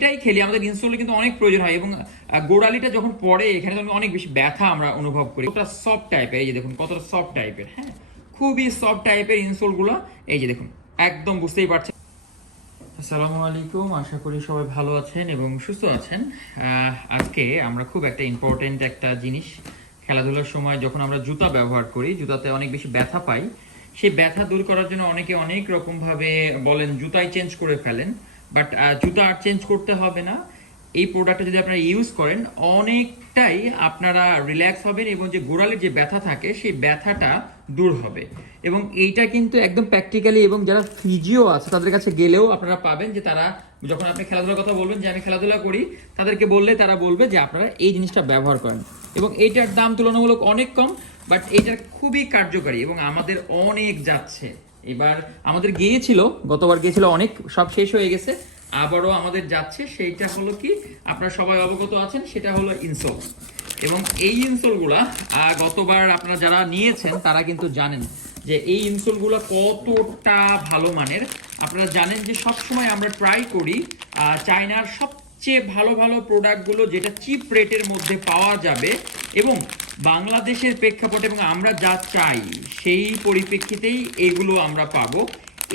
এটাই খেলি আমাদের ইনসোলে কিন্তু অনেক প্রয়োজন হয় এবং গোড়ালিটা যখন পড়ে এখানে তো অনেক বেশি ব্যথা আমরা অনুভব করি। কতটা সফট টাইপের, এই যে দেখুন কতটা সফট টাইপের, হ্যাঁ খুবই সফট টাইপের ইনসোল গুলো। এই যে দেখুন একদম বুঝতেই পারছেন। আসসালামু আলাইকুম, আশা করি সবাই ভালো আছেন এবং সুস্থ আছেন। আজকে আমরা খুব একটা ইম্পর্টেন্ট একটা জিনিস, খেলাধুলার সময় যখন আমরা জুতা ব্যবহার করি, জুতাতে অনেক বেশি ব্যথা পাই, সেই ব্যথা দূর করার জন্য অনেকে অনেক রকম ভাবে বলেন জুতাই চেঞ্জ করে ফেলেন। বাট জুতা আর চেঞ্জ করতে হবে না। এই প্রোডাক্টটা যদি আপনারা ইউজ করেন অনেকটাই আপনারা রিল্যাক্স হবেন এবং যে গোড়ালির যে ব্যথা থাকে সেই ব্যথাটা দূর হবে। এবং এইটা কিন্তু একদম প্র্যাকটিক্যালি, এবং যারা ফিজিও আছে তাদের কাছে গেলেও আপনারা পাবেন যে তারা যখন আপনি খেলাধুলার কথা বলবেন যে আমি খেলাধুলা করি, তাদেরকে বললে তারা বলবে যে আপনারা এই জিনিসটা ব্যবহার করেন। এবং এইটার দাম তুলনামূলক অনেক কম, বাট এইটার খুবই কার্যকারী এবং আমাদের অনেক যাচ্ছে। এবার আমাদের গিয়েছিল, গতবার গিয়েছিল অনেক, সব শেষ হয়ে গেছে, আবারও আমাদের যাচ্ছে। সেইটা হলো কি, আপনারা সবাই অবগত আছেন, সেটা হলো ইনসোল। এবং এই ইনসোলগুলা গতবার আপনারা যারা নিয়েছেন তারা কিন্তু জানেন যে এই ইনসোলগুলো কতটা ভালো মানের। আপনারা জানেন যে সবসময় আমরা ট্রাই করি চায়নার সবচেয়ে ভালো ভালো প্রোডাক্টগুলো যেটা চিপ রেটের মধ্যে পাওয়া যাবে এবং বাংলাদেশের প্রেক্ষাপটে, এবং আমরা যা চাই সেই পরিপ্রেক্ষিতেই এগুলো আমরা পাবো।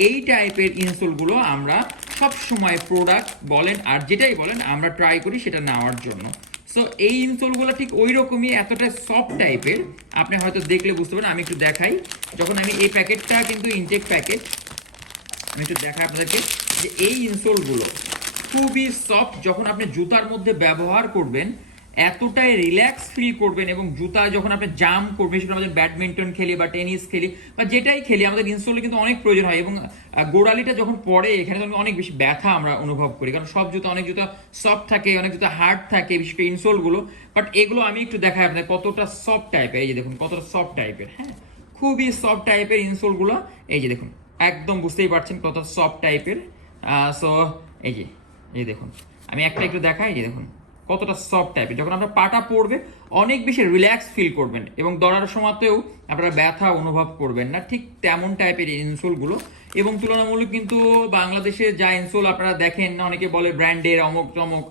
এই টাইপের ইনসোলগুলো আমরা সব সময় প্রোডাক্ট বলেন আর যেটাই বলেন আমরা ট্রাই করি সেটা নেওয়ার জন্য। সো এই ইনসোলগুলো ঠিক ওই রকমই, এতটা সফট টাইপের, আপনি হয়তো দেখলে বুঝতে পারেন। আমি একটু দেখাই, যখন আমি এই প্যাকেটটা কিন্তু ইনটেক প্যাকেট, আমি একটু দেখাই আপনাদেরকে যে এই ইনসোলগুলো খুবই সফট। যখন আপনি জুতার মধ্যে ব্যবহার করবেন এতটাই রিল্যাক্স ফিল করবেন, এবং জুতা যখন আপনি জাম্প করবেন, সেটা আমাদের ব্যাডমিন্টন খেলি বা টেনিস খেলি বা যেটাই খেলি, আমাদের ইনসোলে কিন্তু অনেক প্রয়োজন হয় এবং গোড়ালিটা যখন পড়ে এখানে তো অনেক বেশি ব্যথা আমরা অনুভব করি, কারণ সব জুতা, অনেক জুতা সফট থাকে, অনেক জুতা হার্ড থাকে, বিশেষ করে ইনসোলগুলো। বাট এগুলো আমি একটু দেখাই আপনাদের কতটা সফট টাইপের। এই যে দেখুন কতটা সফট টাইপের, হ্যাঁ খুবই সফট টাইপের ইনসোলগুলো। এই যে দেখুন একদম বুঝতেই পারছেন কত সফট টাইপের। সো এই যে দেখুন, আমি একটা একটু দেখাই, এই যে দেখুন কতটা সফট টাইপের। যখন আপনার পাটা পড়বে অনেক বেশি রিল্যাক্স ফিল করবেন এবং দৌড়ানোর সময়তেও আপনারা ব্যথা অনুভব করবেন না, ঠিক তেমন টাইপের ইনসোলগুলো। এবং তুলনামূলক কিন্তু বাংলাদেশে যা ইনসোল আপনারা দেখেন না, অনেকে বলে ব্র্যান্ডের অমুক টমক,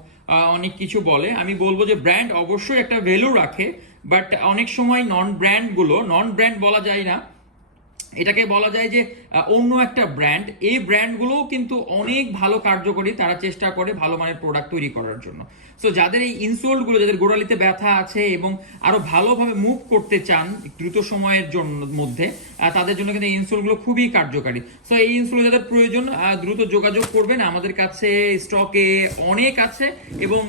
অনেক কিছু বলে। আমি বলবো যে ব্র্যান্ড অবশ্যই একটা ভ্যালু রাখে, বাট অনেক সময় নন ব্র্যান্ড বলা যায় না, এটাকে বলা যায় যে অন্য একটা ব্র্যান্ড। এই ব্র্যান্ডগুলোও কিন্তু অনেক ভালো কার্যকরী, তারা চেষ্টা করে ভালো মানের প্রোডাক্ট তৈরি করার জন্য। সো যাদের এই ইনসোলগুলো, যাদের গোড়ালিতে ব্যথা আছে এবং আরো ভালোভাবে মুভ করতে চান দ্রুত সময়ের জন্য মধ্যে, তাদের জন্য কিন্তু এই ইনসোলগুলো খুবই কার্যকারী। সো এই ইনসোল যাদের প্রয়োজন দ্রুত যোগাযোগ করবেন, আমাদের কাছে স্টকে অনেক আছে। এবং